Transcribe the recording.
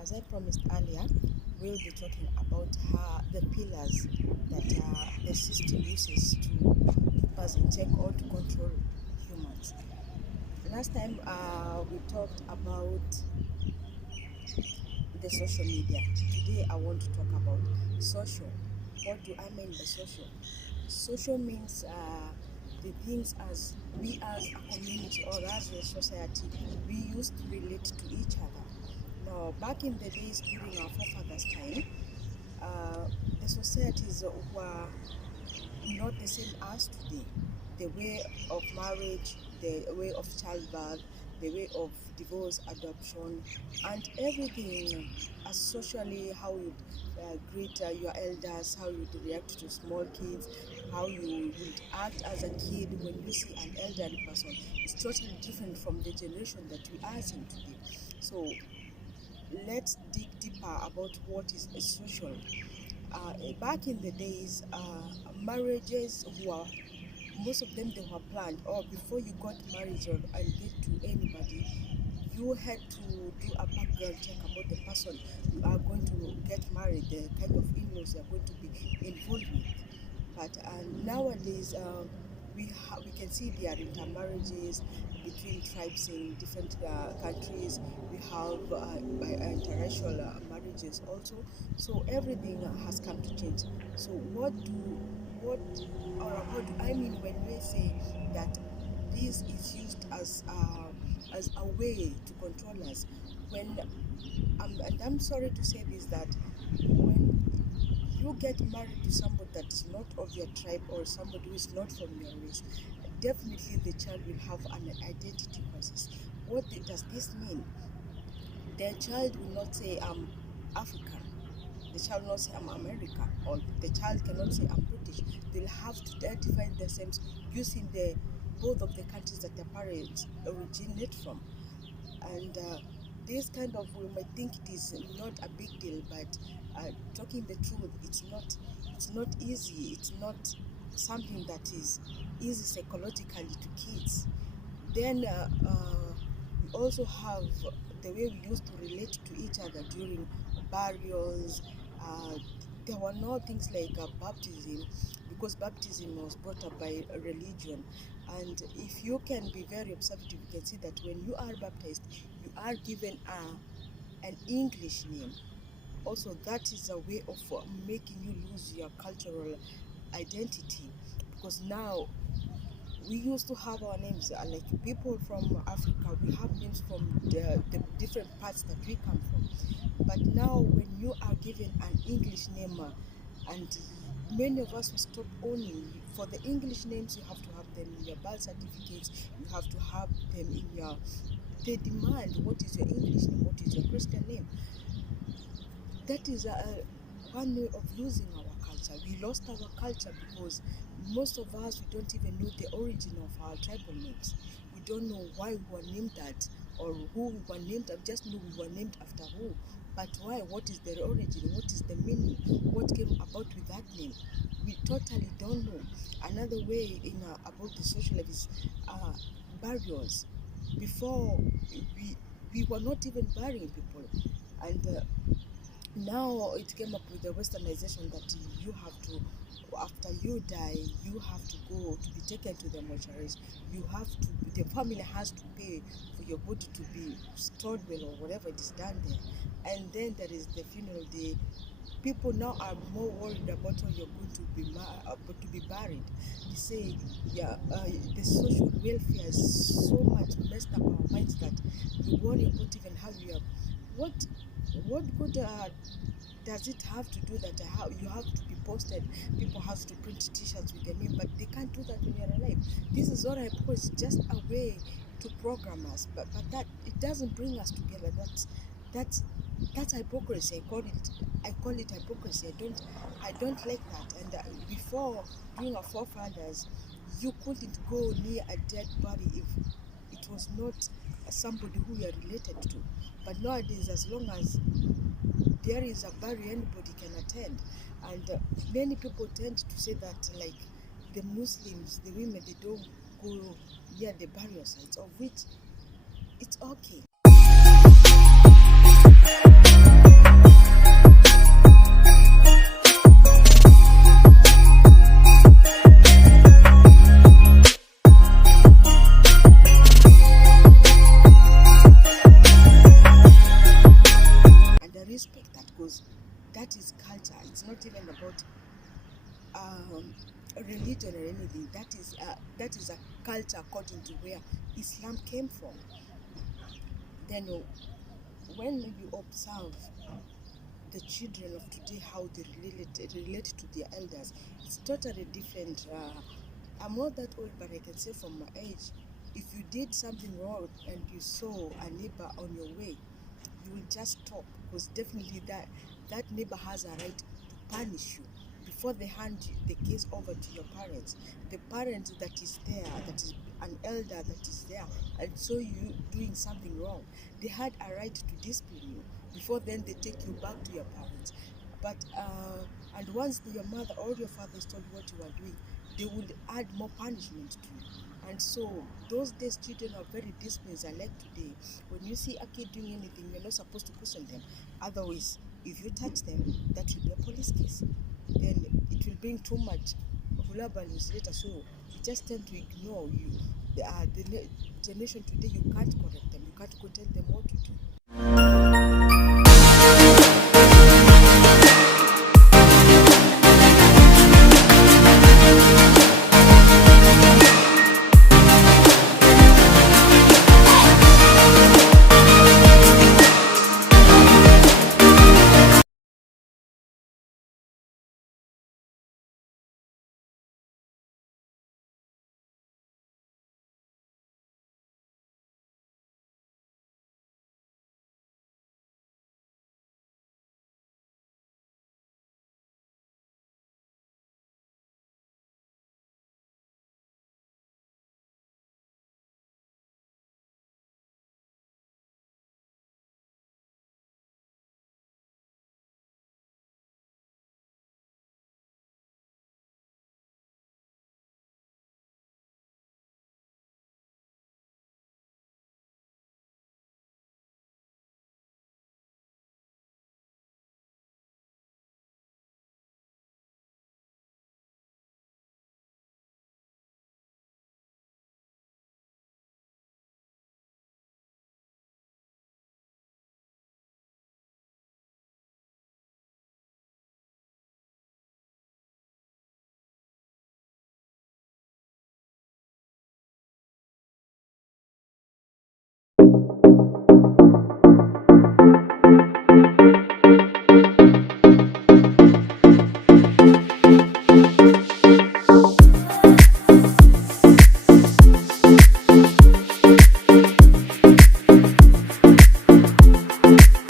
As I promised earlier, we'll be talking about the pillars that the system uses to keep us in check or to control humans. Last time we talked about the social media. Today I want to talk about social. What do I mean by social? Social means the things as we as a community or as a society we used to relate to each other. Now, back in the days during our forefathers' time, the societies were not the same as today. The way of marriage, the way of childbirth, the way of divorce, adoption, and everything as socially, how you greet your elders, how you react to small kids, how you would act as a kid when you see an elderly person is totally different from the generation that we are seeing today. So let's dig deeper about what is a social. Back in the days, marriages were, most of them they were planned, or before you got married or engaged to anybody, you had to do a background check about the person you are going to get married, the kind of in-laws you are going to be involved with. But nowadays, we can see there are intermarriages between tribes in different countries. We have interracial marriages also. So everything has come to change. So what do I mean when we say that this is used as a way to control us? When and I'm sorry to say this, that when you get married to somebody that is not of your tribe or somebody who is not from your race, definitely the child will have an identity crisis. What does this mean? The child will not say I'm African. The child will not say I'm American, or the child cannot say I'm British. They'll have to identify themselves using the both of the countries that their parents originate from. And this kind of, we might think it is not a big deal, but talking the truth, it's not easy. It's not something that is easy psychologically to kids. Then we also have the way we used to relate to each other during burials. There were no things like baptism, because baptism was brought up by a religion. And if you can be very observative, you can see that when you are baptized, you are given an English name. Also, that is a way of making you lose your cultural identity, because now we used to have our names, like people from Africa, we have names from the different parts that we come from. But now when you are given an English name, and many of us will stop owning, for the English names you have to have them in your birth certificates, you have to have them in your, they demand what is your English name, what is your Christian name. That is one way of losing our culture. We lost our culture because most of us, we don't even know the origin of our tribal names. We don't know why we were named that, or who we were named. I just know we were named after who. But why? What is the origin? What is the meaning? What came about with that name? We totally don't know. Another way in about the social life is burials. Before, we were not even burying people, and now it came up with the westernization that you have to, after you die, you have to go to be taken to the mortuaries. You have to, the family has to pay for your body to be stored well, or whatever it is done there. And then there is the funeral day. People now are more worried about how you're going to be buried. They say, the social welfare is so much messed up our minds that we worry about even how we are. What good does it have to do that you have to be posted? People have to print T-shirts with your name, but they can't do that when you're alive. This is what I propose, just a way to program us, but that it doesn't bring us together. That's hypocrisy. I call it hypocrisy. I don't like that. And before, during our forefathers, you couldn't go near a dead body if it was not somebody who you are related to. But nowadays, as long as there is a burial, anybody can attend. And many people tend to say that, like the Muslims, the women, they don't go near the burial sites, of which it's okay. respect that, because that is culture. It's not even about religion or anything. That is a culture according to where Islam came from. Then when you observe the children of today, how they relate to their elders, it's totally different. I'm not that old, but I can say from my age, if you did something wrong and you saw a neighbor on your way, you will just stop, because definitely that neighbor has a right to punish you before they hand the case over to your parents. The parent that is there, that is an elder that is there, and saw you doing something wrong, they had a right to discipline you before then they take you back to your parents. But and once your mother or your father told you what you are doing, they would add more punishment to you. And so those days children are very disciplined, unlike today. When you see a kid doing anything, you're not supposed to question them. Otherwise, if you touch them, that will be a police case. Then it will bring too much vulnerabilities later. So you just tend to ignore you. The generation today, you can't correct them. You can't go tell them what to do.